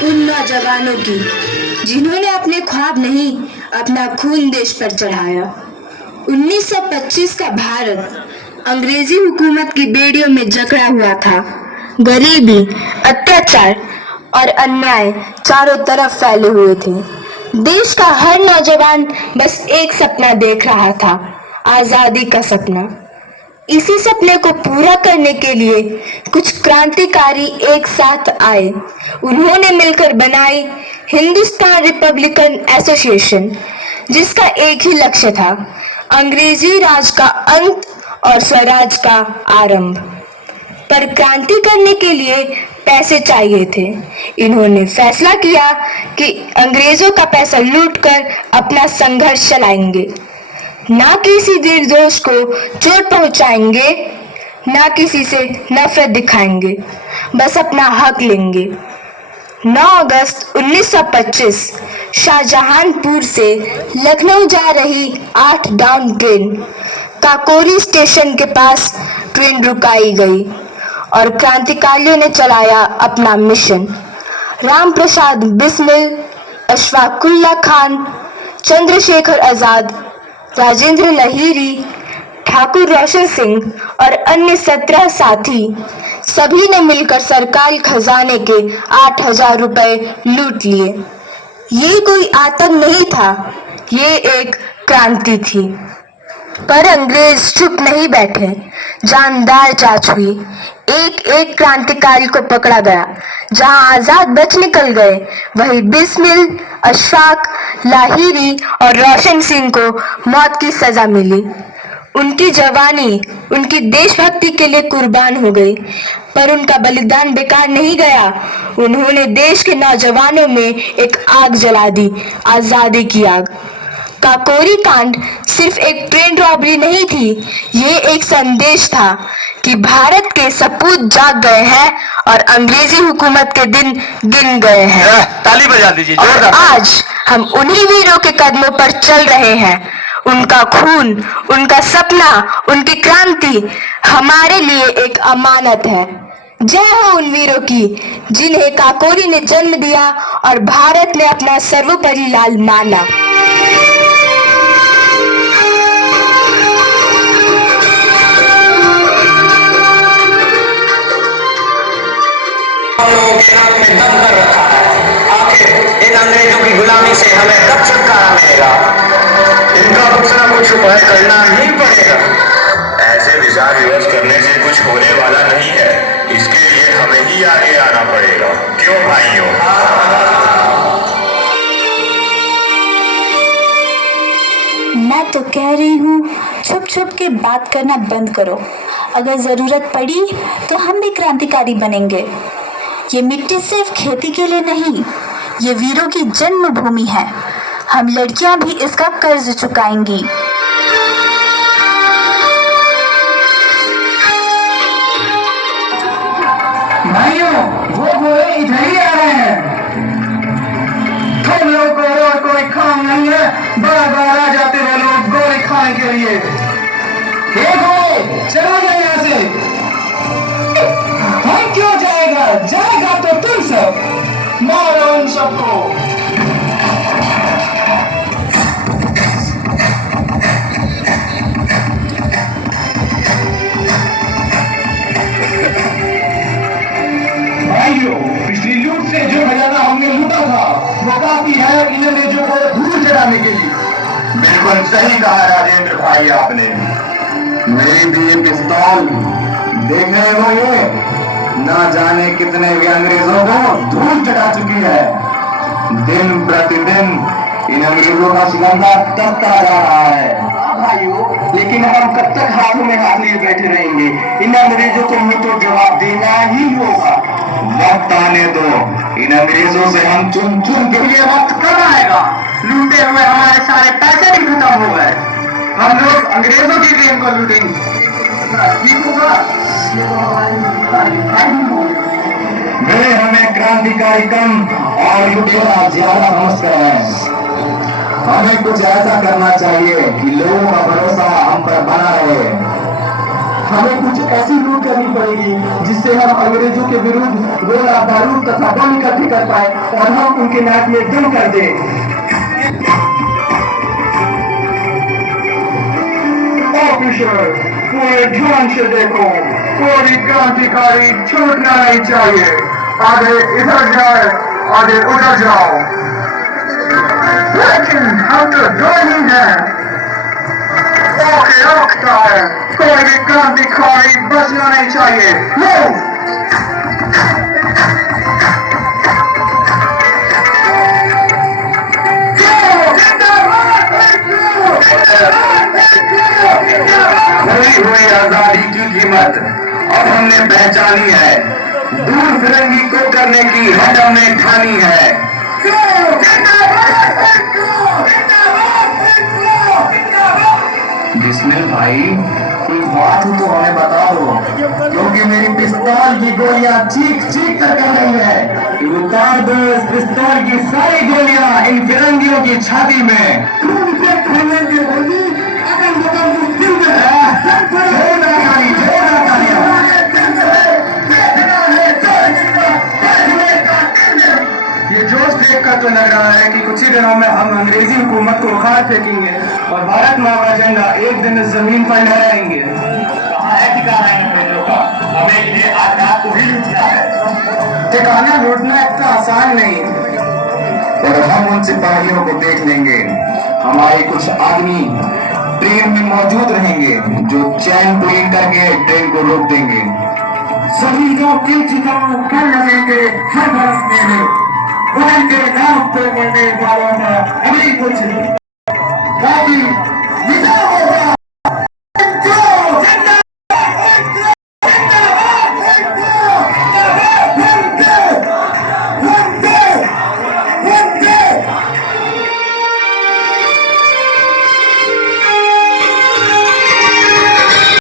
उन नौजवानों की जिन्होंने अपने ख्वाब नहीं, अपना खून देश पर चढ़ाया। 1925 का भारत अंग्रेजी हुकूमत की बेड़ियों में जकड़ा हुआ था। गरीबी, अत्याचार और अन्याय चारों तरफ फैले हुए थे। देश का हर नौजवान बस एक सपना देख रहा था, आजादी का सपना। इसी सपने को पूरा करने के लिए कुछ क्रांतिकारी एक साथ आए। उन्होंने मिलकर बनाई हिंदुस्तान रिपब्लिकन एसोसिएशन, जिसका एक ही लक्ष्य था, अंग्रेजी राज का अंत और स्वराज का आरंभ। पर क्रांति करने के लिए पैसे चाहिए थे। इन्होंने फैसला किया कि अंग्रेजों का पैसा लूटकर अपना संघर्ष चलाएंगे। ना किसी निर्दोष को चोट पहुंचाएंगे, ना किसी से नफरत दिखाएंगे, बस अपना हक लेंगे। 9 अगस्त 1925 शाहजहांपुर से लखनऊ जा रही 8 डाउन ट्रेन काकोरी स्टेशन के पास ट्रेन रुकाई गई और क्रांतिकारियों ने चलाया अपना मिशन। राम प्रसाद बिस्मिल, अशफाकुल्ला खान, चंद्रशेखर आजाद, राजेंद्र लाहिरी, ठाकुर रोशन सिंह और अन्य 17 साथी सभी ने मिलकर सरकारी खजाने के 8,000 रुपए लूट लिए। ये कोई आतंक नहीं था, ये एक क्रांति थी। पर अंग्रेज चुप नहीं बैठे। जानदार जांच हुई। एक एक क्रांतिकारी को पकड़ा गया। जहां आजाद बच निकल गए, वहीं बिस्मिल, अशफाक, लाहिरी और रोशन सिंह को मौत की सजा मिली। उनकी जवानी उनकी देशभक्ति के लिए कुर्बान हो गई, पर उनका बलिदान बेकार नहीं गया। उन्होंने देश के नौजवानों में एक आग जला दी, आजादी की आग। काकोरी कांड सिर्फ एक ट्रेन रॉबरी नहीं थी, ये एक संदेश था कि भारत के सपूत जाग गए हैं और अंग्रेजी हुकूमत के दिन गिन गए हैं। ताली बजा दीजिए। और आज हम उन्हीं वीरों के कदमों पर चल रहे हैं। उनका खून, उनका सपना, उनकी क्रांति हमारे लिए एक अमानत है। जय हो उन वीरों की जिन्हें काकोरी ने जन्म दिया और भारत ने अपना सर्वोपरि लाल माना। में दम कर रखा है। आखिर इन अंग्रेजों की गुलामी से हमें कब छुटकारा मिलेगा? इनका कुछ ना कुछ उपाय करना ही पड़ेगा। ऐसे विचार विमर्श करने से कुछ होने वाला नहीं है। इसके लिए हमें ही आगे आना पड़ेगा। क्यों भाइयों? मैं तो कह रही हूँ, छुप छुप के बात करना बंद करो। अगर जरूरत पड़ी तो हम भी क्रांतिकारी बनेंगे। ये मिट्टी सिर्फ खेती के लिए नहीं, ये वीरों की जन्मभूमि है। हम लड़कियां भी इसका कर्ज चुकाएंगी। भाइयों, वो गोरे इधर ही आ रहे हैं। तुम लोग को और कोई काम नहीं है, बार बार आ जाते हो लोग गोरे खाने के लिए। चलो जाए यहाँ से। हम क्यों जाएगा? जाएगा तो तुम सब। मारो उन सबको। भाइयों, पिछली लूट से जो खजाना हमने लूटा था, वो काफी है इन अंग्रेजों को धूल चढ़ाने के लिए। बिल्कुल सही कहा राजेंद्र भाई आपने। मेरी भी ये पिस्तौल देख रहे हो, ये ना जाने कितने भी अंग्रेजों को धूल चढ़ा चुकी है। दिन प्रतिदिन इन अंग्रेजों का सिकंदर तपता जा रहा है। भाइयों, लेकिन हम कब तक हाथों में हाथ लिए बैठे रहेंगे? इन अंग्रेजों को मुंह तो जवाब देना ही होगा। वक्त आने दो, इन अंग्रेजों से हम चुन चुन के। ये वक्त कब आएगा? लूटे हुए हमारे सारे पैसे भी खत्म हो गए, हम लोग अंग्रेजों की ट्रेन को लूटेंगे। ठीक होगा? वे हमें क्रांतिकारी कम और लुटेरा ज्यादा समझते हैं। हमें कुछ ऐसा करना चाहिए कि लोगों का भरोसा हम पर बना रहे। हमें कुछ ऐसी लूट करनी पड़ेगी जिससे हम अंग्रेजों के विरुद्ध गोला बारूद तथा बम इकट्ठे कर पाए और हम उनके नाक में दम कर दें। ऑफिसर, पूरे ध्यान से देखो, कोई क्रांतिकारी छूटना नहीं चाहिए। आधे इधर जाए, आधे उधर जाओ, लेकिन हम तो दो ही हैं। ओके रोकता है, कोई भी क्रांतिकारी बचना नहीं चाहिए। खोई हुई आजादी की कीमत अब हमने पहचानी है। दूर फिरंगी को करने की हद हमने ठानी है। बिस्मिल भाई, कोई बात हो तो हमें बता दो, क्योंकि मेरी पिस्तौल की गोलियां चीख चीख कर कह रही है। उतार दो इस पिस्तौल की सारी गोलियां इन फिरंगियों की छाती में। खोलेंगे होली अगर मतलब मुश्किल में है। ये जोश देखकर तो लग रहा है कि कुछ ही दिनों में हम अंग्रेजी हुकूमत को उखाड़ फेंकेंगे और भारत माँ का झंडा एक दिन इस जमीन पर लहराएंगे। कहाँ है ठिकाना इन अंग्रेजों का? हमें इन्हें आज रात को ही लूटना है। ठिकाना लूटना इतना आसान नहीं। और हम उन सिपाहियों को देख लेंगे। हमारे कुछ आदमी ट्रेन में मौजूद रहेंगे जो चैन पुलिंग करके ट्रेन को रोक देंगे। शहीदों की चिताओं कर लगेंगे हर बरस मेले, उनके नाम पे मरने वालों का अभी कुछ बाकी